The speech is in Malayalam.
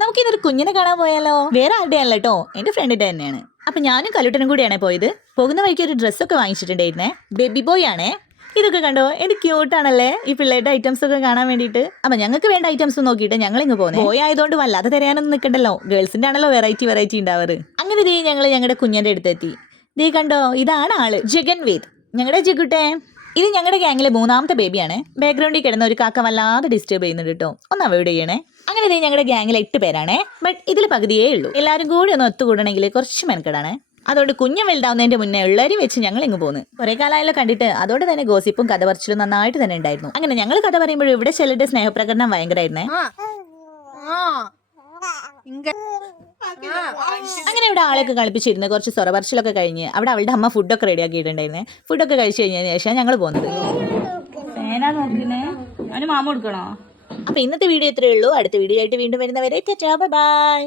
നമുക്കിതൊരു കുഞ്ഞിനെ കാണാൻ പോയാലോ? വേറെ ആരുടെയല്ല കേട്ടോ, എന്റെ ഫ്രണ്ടിന്റെ തന്നെയാണ്. അപ്പൊ ഞാനും കല്ലുട്ടനും കൂടിയാണ് പോയത്. പോകുന്ന വഴിക്ക് ഒരു ഡ്രസ്സൊക്കെ വാങ്ങിച്ചിട്ടുണ്ടായിരുന്നേ. ബേബി ബോയ് ആണേ. ഇതൊക്കെ കണ്ടോ, എനിക്ക് ക്യൂട്ടാണല്ലേ ഈ പിള്ളേരുടെ ഐറ്റംസ് ഒക്കെ കാണാൻ വേണ്ടിയിട്ട്. അപ്പൊ ഞങ്ങൾക്ക് വേണ്ട ഐറ്റംസ് നോക്കിയിട്ട് ഞങ്ങൾ ഇങ്ങ് പോകുന്നത്. ബോയ് ആയതുകൊണ്ട് വല്ലാതെ തരാനൊന്നും നിൽക്കണ്ടല്ലോ, ഗേൾസിന്റെ ആണല്ലോ വെറൈറ്റി ഉണ്ടാവാറ്. അങ്ങനെ ദേ ഞങ്ങൾ ഞങ്ങളുടെ കുഞ്ഞിന്റെ അടുത്തെത്തി. ദേ കണ്ടോ, ഇതാണ് ആള്, ജഗൻവേദ്, ഞങ്ങളുടെ ജഗുട്ടെ. ഇത് ഞങ്ങളുടെ ഗ്യാങ്ങിലെ മൂന്നാമത്തെ ബേബിയാണ്. ബാക്ക്ഗ്രൗണ്ടിൽ കിടന്ന ഒരു കാക്ക വല്ലാതെ ഡിസ്റ്റർബ് ചെയ്യുന്നുണ്ട് കേട്ടോ, ഒന്ന് അവോയ്ഡ് ചെയ്യണേ. അങ്ങനെ ഇത് ഞങ്ങളുടെ ഗ്യാങ്ങിൽ 8 പേരാണേ. ബട്ട് ഇതിൽ പകുതിയേ ഉള്ളൂ. എല്ലാവരും കൂടി ഒന്ന് ഒത്തുകൂടണമെങ്കിൽ കുറച്ച് മെനക്കെടാണ്. അതുകൊണ്ട് കുഞ്ഞും വലുതാവുന്നതിന്റെ മുന്നേ ഉള്ളവരും വെച്ച് ഞങ്ങൾ ഇങ്ങ് പോന്ന്. കുറെ കാലമായാലും കണ്ടിട്ട്. അതോടെ തന്നെ ഗോസിപ്പും കഥ പറച്ചിലും നന്നായിട്ട് തന്നെ ഉണ്ടായിരുന്നു. അങ്ങനെ ഞങ്ങൾ കഥ പറയുമ്പോഴും ഇവിടെ ചെല്ലിന്റെ സ്നേഹപ്രകടനം ഭയങ്കരമായിരുന്നേ. അങ്ങനെ ഇവിടെ ആളൊക്കെ കളിപ്പിച്ചിരുന്നു. കുറച്ച് സൊറപറച്ചിലൊക്കെ കഴിഞ്ഞ് അവിടെ അവളുടെ അമ്മ ഫുഡൊക്കെ റെഡിയാക്കിയിട്ടുണ്ടായിരുന്നേ. ഫുഡൊക്കെ കഴിച്ചു കഴിഞ്ഞതിന് ശേഷം ഞങ്ങൾ പോകുന്നത്. അപ്പൊ ഇന്നത്തെ വീഡിയോ ഇത്രയേ ഉള്ളൂ. അടുത്ത വീഡിയോ ആയിട്ട് വീണ്ടും വരുന്നവരെ ടാറ്റാ ബൈ ബൈ.